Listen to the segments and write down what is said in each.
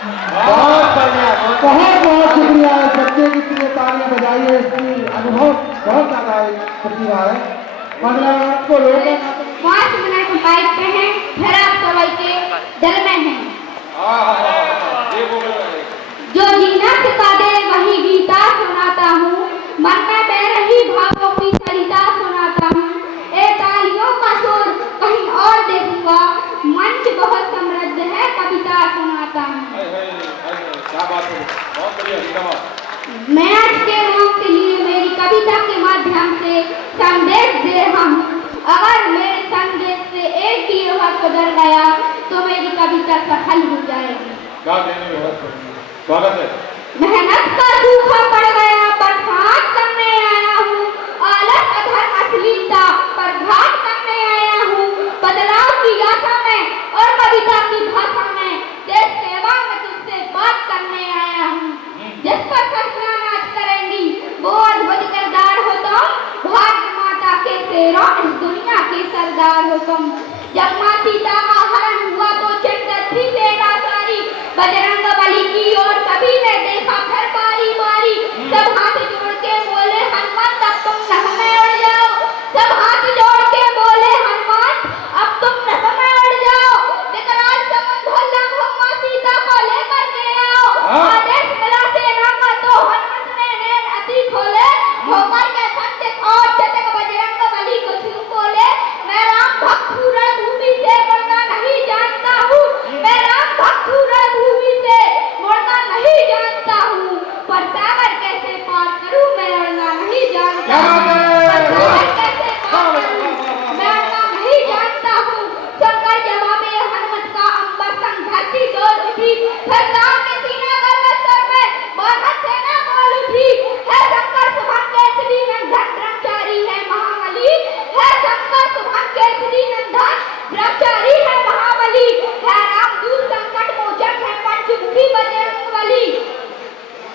बहुत बढ़िया, बहुत बहुत शुक्रिया। बच्चे की इतनी तालियां बजाइए, इसकी अनुभव बहुत ज्यादा प्रतिभा है। मतलब आपको लोग पांच मिनट बाइक पे हैं, फिर आप सवाई के दल में हैं। जो जीना सिखा दे वही गीता सुनाता हूँ, मन में बह रही भावों की सरिता सुनाता हूँ। ए तालियों का शोर कहीं और देखूंगा, मंच बहुत समृद्ध है, कविता सुनाता हूँ। क्या बात है, बहुत बढ़िया। मैं आज के लोगों के लिए मेरी कविता के माध्यम से संदेश दे रहा हूँ। अगर मेरे संदेश से एक भी युवा सुधर गया तो मेरी कविता सफल हो जाएगी। स्वागत है। मेहनत का सूखा पड़ गया, बरसात करने आया हूँ। आलस अधर अश्लीलता पर घाट करने आया हूँ। बदलाव की आशा में और कविता की भाषा में देश सेवा में तुझसे बात करने आया हूँ। जिस पर फैसला नाच करेंगी वो अद्भुत किरदार हो तुम, भारत माता के तेरा इस दुनिया के सरदार हो तुम। जब माँ सीता का हरण हुआ तो चिंतित थी सेना सारी, बजरंगबली की ओर सभी ने देखा फिर बारी बारी। सब हाथ जोड़ के बोले हनुमान अब तुम नभ में उड़ जाओ, सब हाथ जोड़ के बोले हनुमान अब तुम नभ में उड़ जाओ। विकराल समुद्र लंघो माँ सीता को लेकर के आओ। आदेश मिला सेना का तो हनुमत ने नैन अति खोले, होकर के संचित और चटक बजरंगबली को छू बोले मैं राम भक्त हूँ, रणभूमि से मुड़ना नहीं जानता हूँ। मैं राम भक्त हूँ, रणभूमि से मुड़ना नहीं जानता हूँ। पर सागर कैसे पार करूँ मैं उड़ना नहीं जानता हूँ। पर सागर कैसे पार करूँ मैं उड़ना नहीं जानता हूँ। सुनकर जवाबे हनुमत का अंबर संग धरती डोल उठी, सरदार के सीना गर्व स्वर में बाहर सेना बोल उठी। है शंकर सुभा केसरी नंदन ब्रह्मचारी है महाबली, है शंकर सुभा केसरी नंदन ब्रह्मचारी है महाबली। है रामदूत संकट मोचक है पंचमुखी बजरंगबली,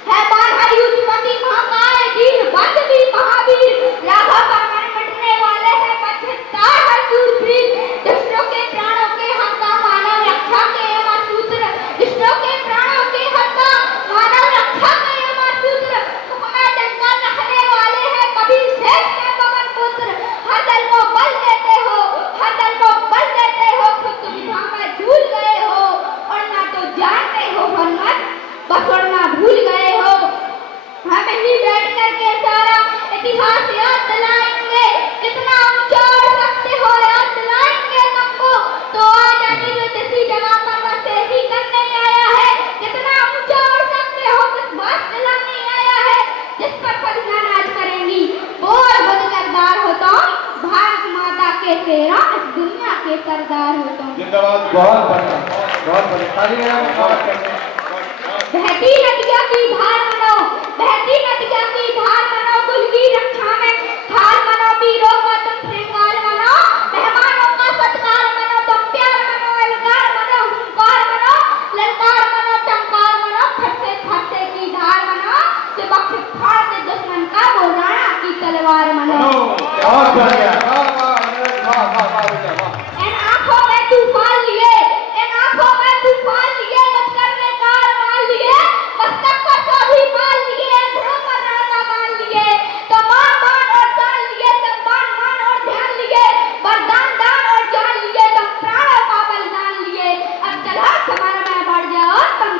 है बाधारी उत्पत्ति महाकाय वीर बंदी महावीर। राघव का मन मिटने वाले हैं पछताए हर शूरवीर। दुष्टों के प्राणों के हत्ता मानव रक्षा के अमर सूत्र, दुष्टों के प्राणों के हत्ता मानव रक्षा के अमर सूत्र। हमें डंका रखने वाले हैं कबीर शेष के पवन पुत्र। हर दल को बल देते हो, हर दल को बल देते हो, खुद सुविधा में झूल गए हो और ना तो जानते हो हनुमत बस उड़ना भूल गए हो। हम ही बैठ करके सारा इतिहास याद दिलाएंगे, कितना ऊंचा उड़ सकते हो याद दिलाएंगे तुमको। तो आज अनिरुद्ध इसी जगह पर बस ही करने आया है, कितना ऊंचा उड़ सकते हो किस बात दिलाने आया है। जिस पर फरियाद नाच करेंगी वो अद्भुत किरदार हो तुम, भारत माता के तेरा इस दुनिया के सरदार हो तुम। जिंदाबाद। बहुत बढ़िया, बहुत बढ़िया। बहती नदिया की धार मनो, बहती नदिया की धार मनो, कुल की रक्षा में थार मनो, वीरों का तुम श्रृंगार मनो, मेहमानों का सत्कार मनो, तुम प्यार मनो, अलगार मनो, हुंकार मनो, ललकार मनो, टंकार मनो, फटसे फटसे की धार मनो, चिपक फाड़ दे दुश्मन का वो राणा की तलवार मनो। बहुत बढ़िया। इन आंखों में तूफान लिए, इन आंखों में तूफान लिए, मत करने कार मान लिए, मस्तक पर सभी मान लिए, धर्म पर राजा मान लिए, तो मान मान और जान लिए, सम्मान मान और ध्यान लिए, वरदान दान और जान लिए, तुम प्राणों का बलिदान लिए। अब चलो समर में बढ़ जाओ तुम।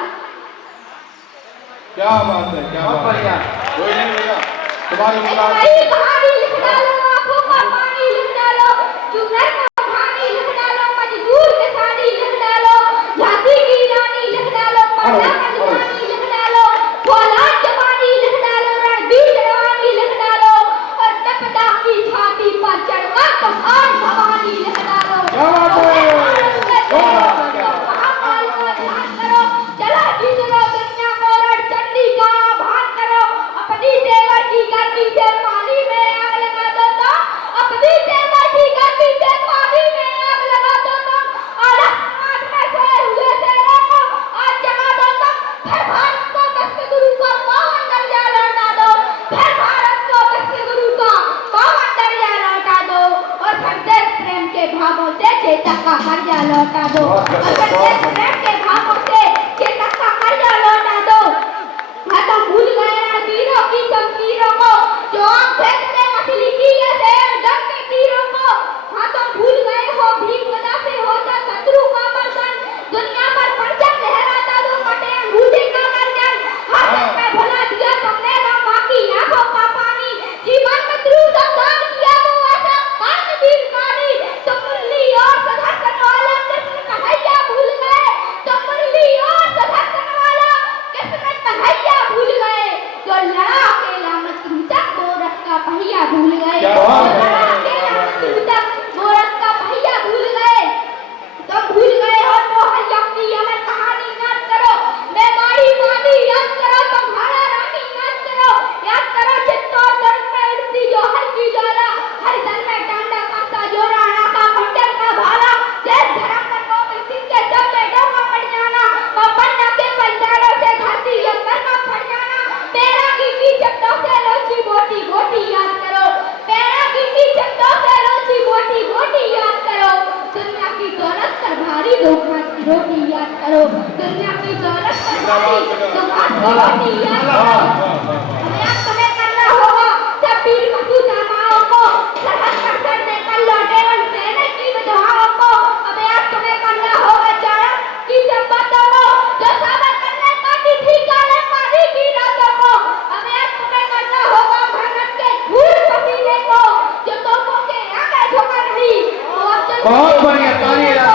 क्या बात है, क्या बहुत बात है। बढ़िया। कोई नहीं भैया, तुम्हारी नई कहानी लिख डालो, आंखों का पानी लिख डालो, जुमले को कहानी लिख डालो, मजदूर किसानी लिख डालो, झांसी की रानी लिख डालो, पर्दा मजदानी लिख डालो, फौलाद जवानी लिख डालो, रणबीर जवानी लिख डालो, और विपदा की छाती पर चढ़कर महान भवानी लिख डालो। क्या बात है। महाकाल का ध्यान करो, चला जीत लो दुनिया को, रण चंडी का आह्वान करो, अपनी देवर की गर्मी से पानी में आग लगा दो तुम, अपनी देवर की गर्मी से पानी में आग लगा दो तुम। आलस आँख में सोए हुए शेरों को आज जगा दो तुम, फिर भारत को विश्व गुरु का पावन दर्जा लौटा दो, फिर भारत को विश्व गुरु का पावन दर्जा लौटा दो, और फिर देश प्रेम के भावों से चेतक का कर्जा लौटा दो, और फिर देश प्रेम के भावों से चेतक का दौलत पर भारी दो घास की रोटी याद करो दुनिया की दौलत पर भारी दो घास की रोटी याद करो हमें अब तुम्हें करना होगा सब पीर मसूदा माओ को सरहद पर सर देकर लौटे उन सेना की विधवाओं को हमें अब तुम्हें करना होगा चारण की संपत्तों को जो साबर करने काटी थी काले पानी की रातों को हमें अब तुम्हें करना होगा मेहनत के धूल पसीने को जो तोपों के आगे झुका नहीं वो अब तुम बहुत बढ़िया, तालियां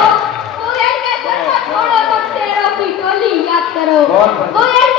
मुगल के सर पर छोड़ो तुम शेरों की टोली याद करो बहुत बढ़िया। मुगल